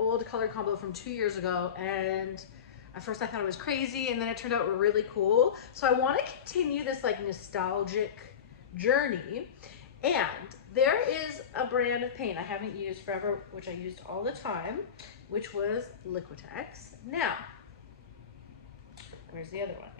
old color combo from 2 years ago, and at first I thought it was crazy, and then it turned out really cool. So I want to continue this like nostalgic journey. And there is a brand of paint I haven't used forever, which I used all the time, which was Liquitex. Now, where's the other one?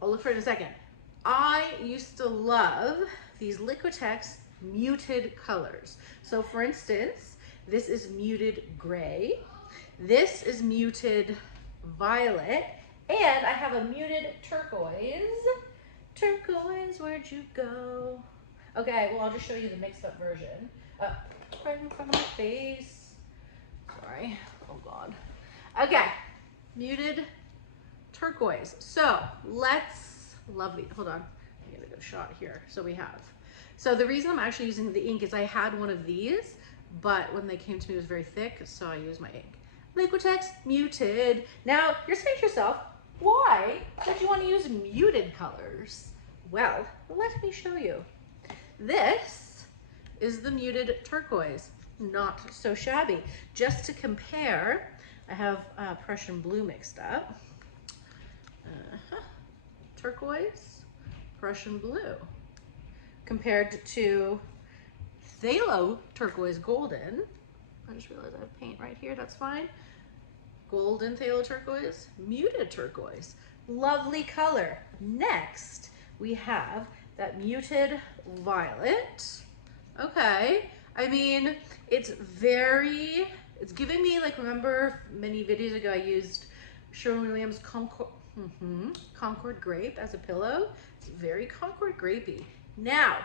I'll look for it in a second. I used to love these Liquitex muted colors. So for instance, this is muted gray. This is muted violet. And I have a muted turquoise. Turquoise, where'd you go? Okay, well, I'll just show you the mixed up version. Right in front of my face. Sorry. Oh, God. Okay, muted turquoise. So let's, lovely, hold on. I get a good shot here. So we have. So the reason I'm actually using the ink is I had one of these, but when they came to me, it was very thick, so I used my ink. Liquitex muted. Now, you're saying to yourself, why would you want to use muted colors? Well, let me show you. This is the muted turquoise, not so shabby. Just to compare, I have Prussian blue mixed up. Turquoise, Prussian blue. Compared to phthalo turquoise golden. I just realized I have paint right here, that's fine. Golden phthalo turquoise, muted turquoise. Lovely color. Next, we have that muted violet. Okay, I mean, it's giving me, like, remember many videos ago I used Sherwin-Williams Concord Grape as a pillow? It's very Concord grapey. Now,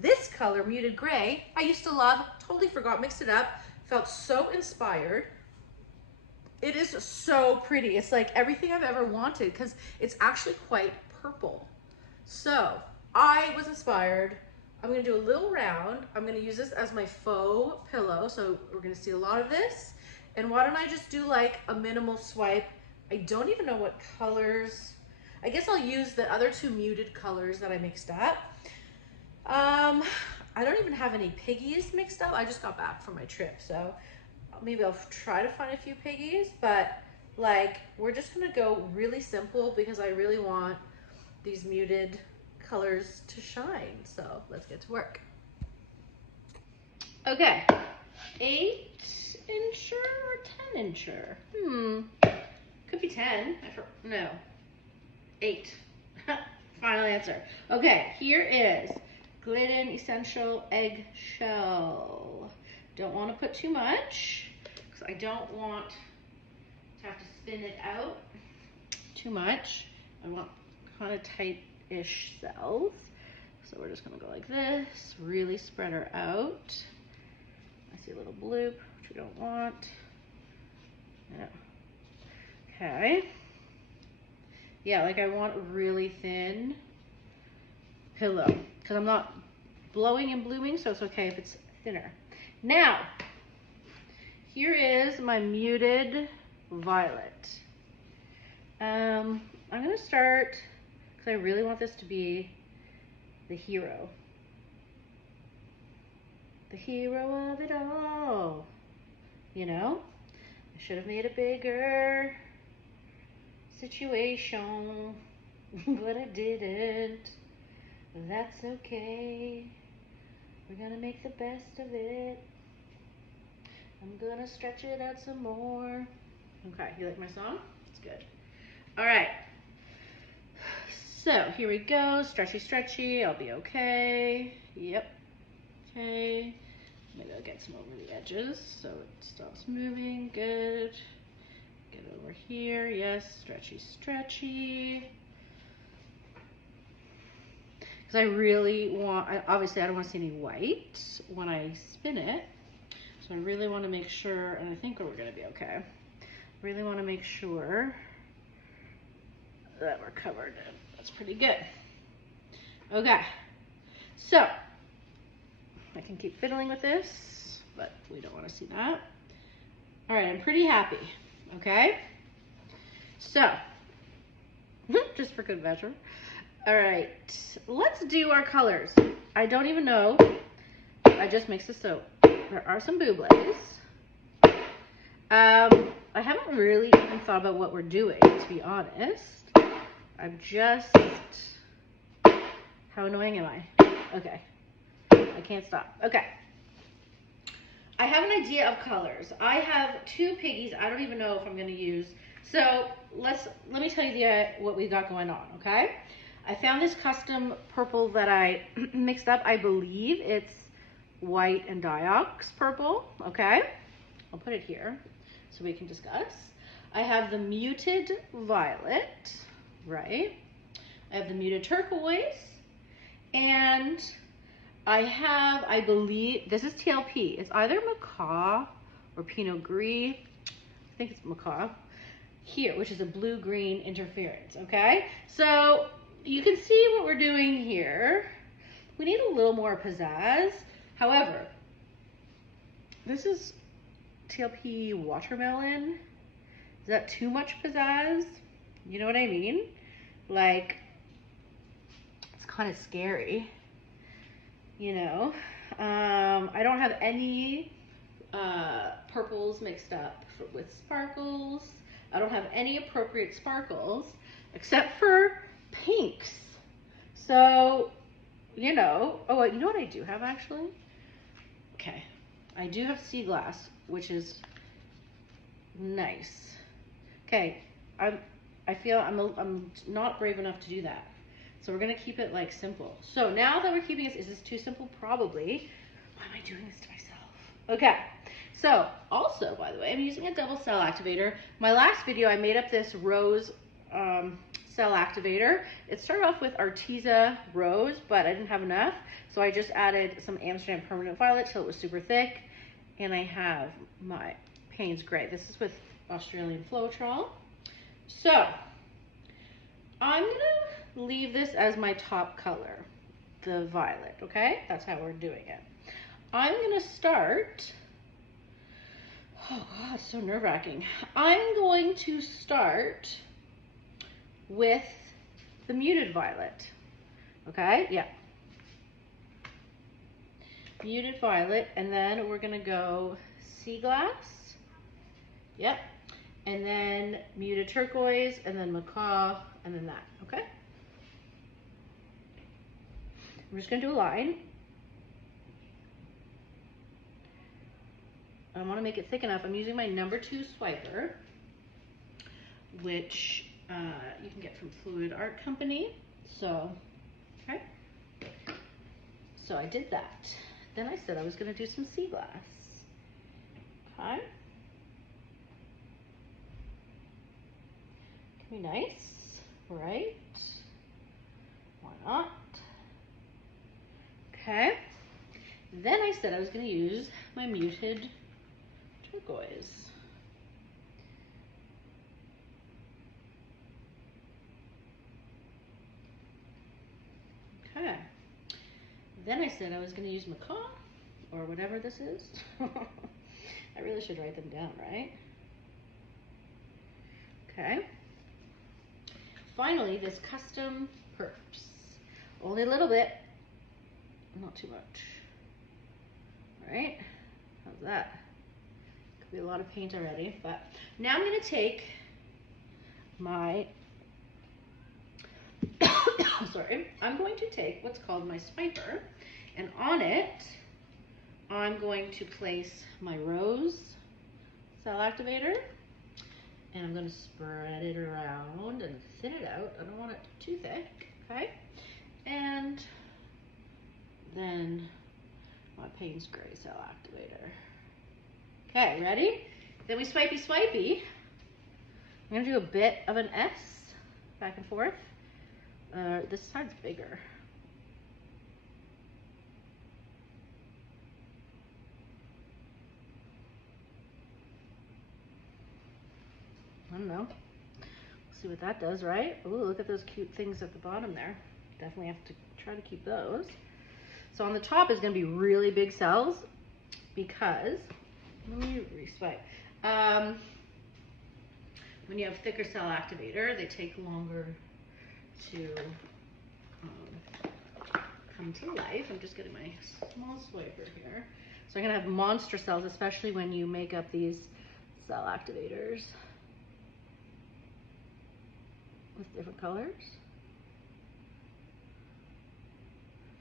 this color, muted gray, I used to love, totally forgot, mixed it up, felt so inspired. It is so pretty. It's like everything I've ever wanted because it's actually quite purple. So I was inspired. I'm gonna do a little round. I'm gonna use this as my faux pillow. So we're gonna see a lot of this. And why don't I just do like a minimal swipe? I don't even know what colors. I guess I'll use the other two muted colors that I mixed up. I don't even have any piggies mixed up. I just got back from my trip, so maybe I'll try to find a few piggies, but like we're just gonna go really simple because I really want these muted colors to shine. So let's get to work. Okay, 8-incher or 10-incher? Could be 10. No, 8. Final answer. Okay, here is Glidden Essential Eggshell. Don't want to put too much because I don't want to have to spin it out too much. I want kind of tight-ish cells. So we're just going to go like this, really spread her out. I see a little bloop, which we don't want. Yeah. Okay. Yeah, like I want a really thin pillow because I'm not blowing and blooming, so it's okay if it's thinner. Now, here is my muted violet. I'm gonna start, because I really want this to be the hero. The hero of it all. You know? I should have made a bigger situation, but I didn't. That's okay. We're gonna make the best of it. I'm gonna stretch it out some more. Okay, you like my song? It's good. All right. So here we go. Stretchy, stretchy. I'll be okay. Yep. Okay. Maybe I'll get some over the edges so it stops moving. Good. Get over here. Yes. Stretchy, stretchy. Because I really want, obviously I don't want to see any white when I spin it. So I really want to make sure, and I think we're going to be okay. Really want to make sure that we're covered. That's pretty good. Okay. So I can keep fiddling with this, but we don't want to see that. All right, I'm pretty happy. Okay. So just for good measure. All right, let's do our colors. I don't even know. I just mixed the soap. There are some bubles. I haven't really even thought about what we're doing, to be honest. I'm just, how annoying am I? Okay, I can't stop. Okay, I have an idea of colors. I have two piggies. I don't even know if I'm gonna use. So let me tell you what we got going on, okay? I found this custom purple that I mixed up. I believe it's white and diox purple, okay? I'll put it here so we can discuss. I have the muted violet, right? I have the muted turquoise, and I have, I believe, this is TLP. It's either macaw or Pinot Gris. I think it's macaw here, which is a blue-green interference, okay? So you can see what we're doing here. We need a little more pizzazz. However, this is TLP watermelon. Is that too much pizzazz? You know what I mean? Like, it's kind of scary, you know? I don't have any purples mixed up with sparkles. I don't have any appropriate sparkles except for pinks. So, you know, oh, you know what I do have actually? Okay, I do have sea glass, which is nice. Okay, I feel I'm not brave enough to do that. So we're gonna keep it like simple. So now that we're keeping this, is this too simple? Probably. Why am I doing this to myself? Okay, so also, by the way, I'm using a double cell activator. My last video, I made up this rose cell activator. It started off with Arteza rose, but I didn't have enough. So I just added some Amsterdam permanent violet till it was super thick. And I have my Payne's Gray. This is with Australian Floetrol. So I'm gonna leave this as my top color, the violet, okay? That's how we're doing it. I'm gonna start, oh God, it's so nerve-wracking. I'm going to start with the muted violet, okay? Yeah. Muted violet, and then we're gonna go sea glass, yep, and then muted turquoise, and then macaw, and then that, okay? I'm just gonna do a line. I wanna make it thick enough. I'm using my #2 swiper, which you can get from Fluid Art Company. So, okay. So I did that. Then I said I was gonna do some sea glass. Okay. Can be nice, right? Why not? Okay. Then I said I was gonna use my muted turquoise. Okay. Then I said I was going to use macaw, or whatever this is. I really should write them down, right? Okay. Finally, this custom perps. Only a little bit, not too much. All right, how's that? Could be a lot of paint already, but now I'm going to take my sorry, I'm going to take what's called my swiper, and on it, I'm going to place my rose cell activator, and I'm going to spread it around and thin it out. I don't want it too thick, okay? And then my Payne's Gray cell activator. Okay, ready? Then we swipey. I'm going to do a bit of an S back and forth. This side's bigger. I don't know. See what that does, right? Ooh, look at those cute things at the bottom there. Definitely have to try to keep those. So on the top is going to be really big cells because, let me re-swipe. When you have thicker cell activator, they take longer to come to life. I'm just getting my small swiper here. So I'm gonna have monster cells, especially when you make up these cell activators with different colors.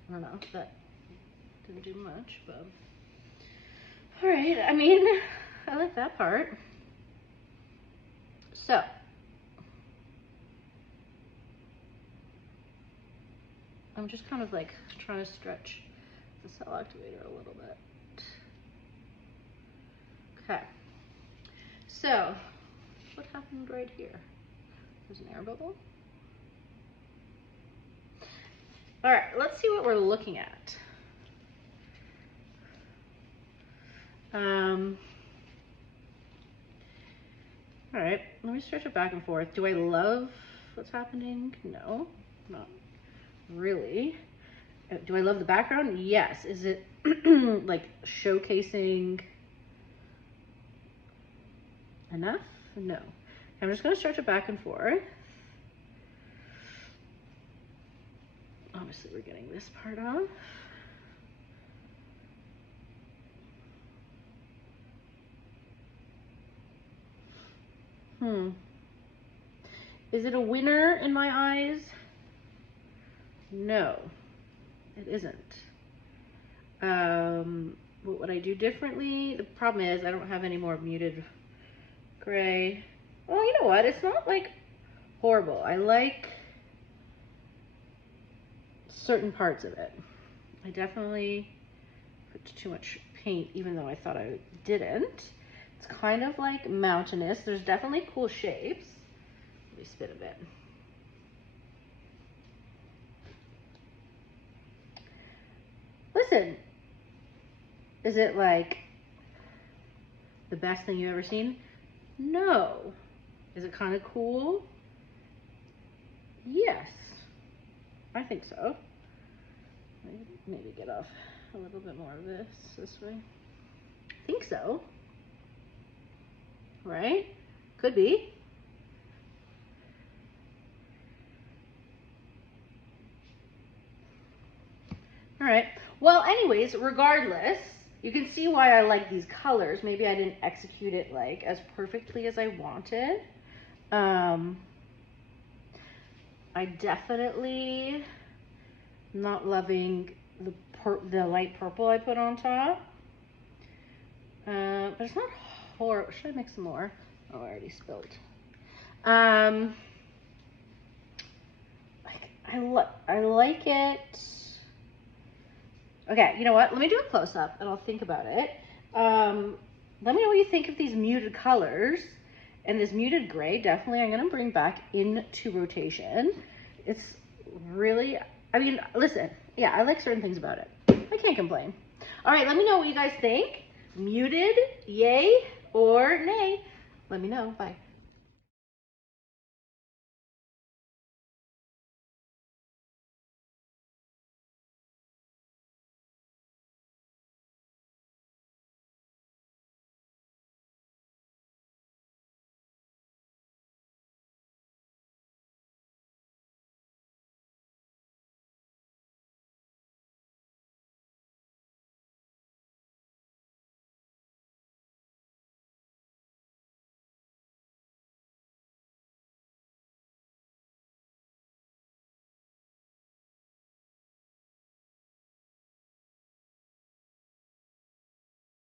I don't know if that didn't do much, but all right. I mean, I like that part. So I'm just kind of like trying to stretch the cell activator a little bit. Okay. So what happened right here? There's an air bubble. All right, let's see what we're looking at. All right, let me stretch it back and forth. Do I love what's happening? No, not really. Do I love the background? Yes. Is it like showcasing enough? No. I'm just gonna stretch it back and forth. Obviously we're getting this part off. Is it a winner in my eyes? No, it isn't. What would I do differently? The problem is I don't have any more muted gray. Well, you know what? It's not like horrible. I like certain parts of it. I definitely put too much paint, even though I thought I didn't. It's kind of like mountainous. There's definitely cool shapes. Let me spit a bit. Listen, is it like the best thing you've ever seen? No. Is it kind of cool? Yes, I think so. Maybe get off a little bit more of this way. I think so. Right? Could be. All right. Well, anyways, regardless, you can see why I like these colors. Maybe I didn't execute it like as perfectly as I wanted. I definitely not loving the light purple I put on top. But it's not horrible. Should I mix some more? Oh, I already spilled. I like it. Okay, you know what? Let me do a close-up and I'll think about it. Let me know what you think of these muted colors. And this muted gray, definitely I'm gonna bring back into rotation. It's really, I mean, listen, yeah, I like certain things about it. I can't complain. All right, let me know what you guys think. Muted, yay or nay? Let me know, bye.